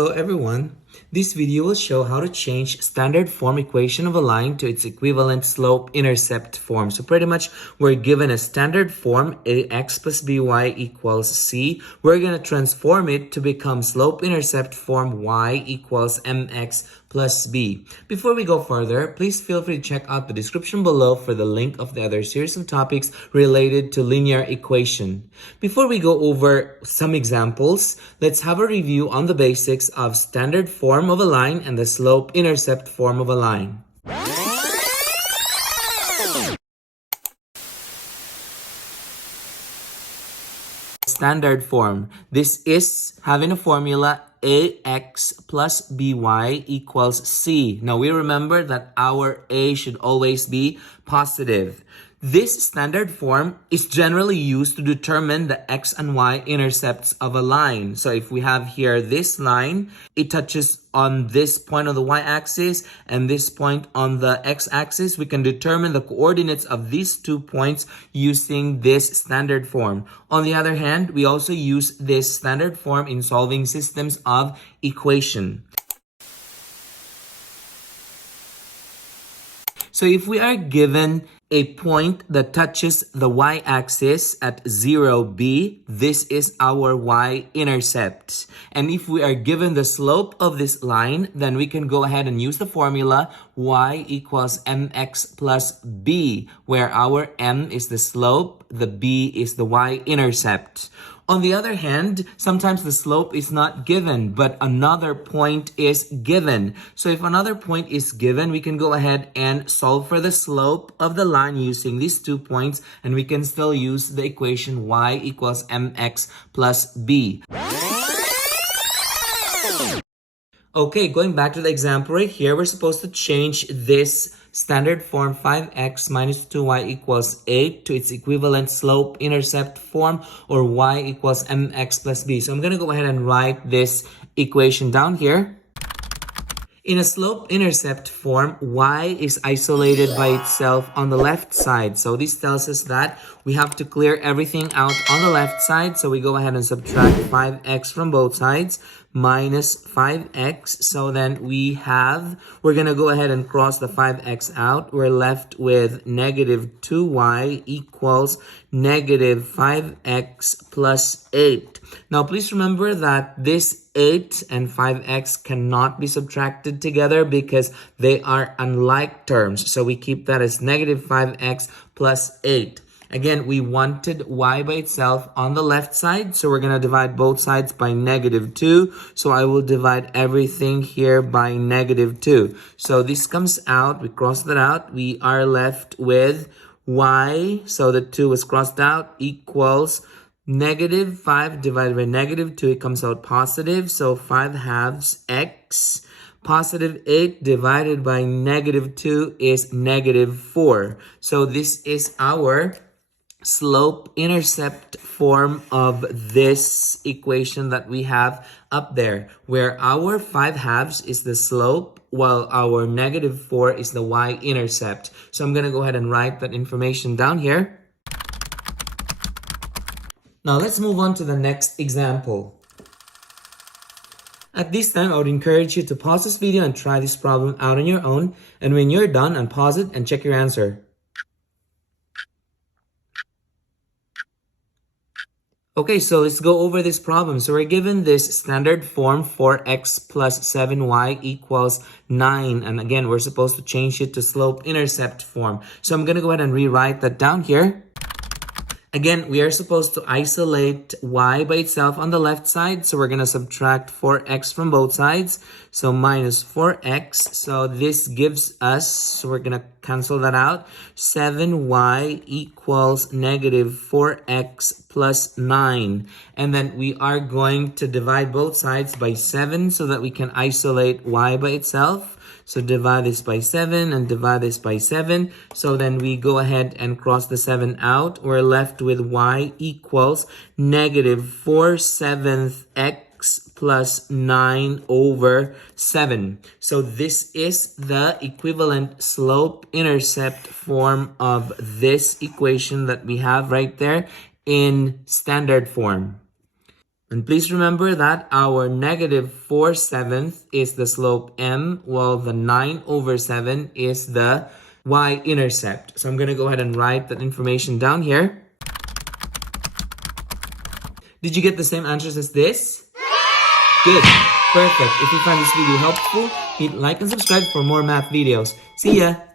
Hello everyone. This video will show how to change standard form equation of a line to its equivalent slope-intercept form. So pretty much we're given a standard form ax plus by equals c. We're going to transform it to become slope-intercept form y equals mx plus b. Before we go further, please feel free to check out the description below for the link of the other series of topics related to linear equation. Before we go over some examples, let's have a review on the basics of standard form of a line and the slope-intercept form of a line. Standard form. This is having a formula ax plus by equals c. Now we remember that our a should always be positive. This standard form is generally used to determine the x and y intercepts of a line. So if we have here this line, it touches on this point on the y-axis and this point on the x-axis. We can determine the coordinates of these 2 points using this standard form. On the other hand, we also use this standard form in solving systems of equation. So if we are given a point that touches the y-axis at 0b, this is our y-intercept. And if we are given the slope of this line, then we can go ahead and use the formula y equals mx plus b, where our m is the slope, the b is the y-intercept. On the other hand, sometimes the slope is not given, but another point is given. So if another point is given, we can go ahead and solve for the slope of the line using these 2 points, and we can still use the equation y equals mx plus b. Okay, going back to the example right here, we're supposed to change this standard form 5x minus 2y equals 8 to its equivalent slope-intercept form, or y equals mx plus b. So I'm going to go ahead and write this equation down here. In a slope-intercept form, y is isolated by itself on the left side. So this tells us that we have to clear everything out on the left side. So we go ahead and subtract 5x from both sides minus 5x. So then we're going to go ahead and cross the 5x out. We're left with negative 2y equals negative 5x plus 8. Now, please remember that this 8 and 5x cannot be subtracted together because they are unlike terms. So we keep that as negative 5x plus 8. Again, we wanted y by itself on the left side, so we're going to divide both sides by negative 2. So I will divide everything here by negative 2. So this comes out, we cross that out, we are left with y, so the 2 was crossed out, equals negative 5 divided by negative 2, it comes out positive, so 5 halves x. Positive 8 divided by negative 2 is negative 4. So this is our slope-intercept form of this equation that we have up there, where our 5 halves is the slope while our negative 4 is the y-intercept. So I'm going to go ahead and write that information down here. Now let's move on to the next example. At this time, I would encourage you to pause this video and try this problem out on your own. And when you're done, unpause it and check your answer. Okay, so let's go over this problem. So we're given this standard form 4x plus 7y equals 9. And again, we're supposed to change it to slope-intercept form. So I'm going to go ahead and rewrite that down here. Again, we are supposed to isolate y by itself on the left side. So we're going to subtract 4x from both sides. So minus 4x. So this gives us, so we're going to cancel that out, 7y equals negative 4x plus 9. And then we are going to divide both sides by 7 so that we can isolate y by itself. So divide this by 7 and divide this by 7. So then we go ahead and cross the 7 out. We're left with y equals negative 4/7 x plus 9 over 7. So this is the equivalent slope-intercept form of this equation that we have right there in standard form. And please remember that our negative 4/7 is the slope m, while the 9/7 is the y-intercept. So I'm going to go ahead and write that information down here. Did you get the same answers as this? Good. Perfect. If you found this video helpful, hit like and subscribe for more math videos. See ya!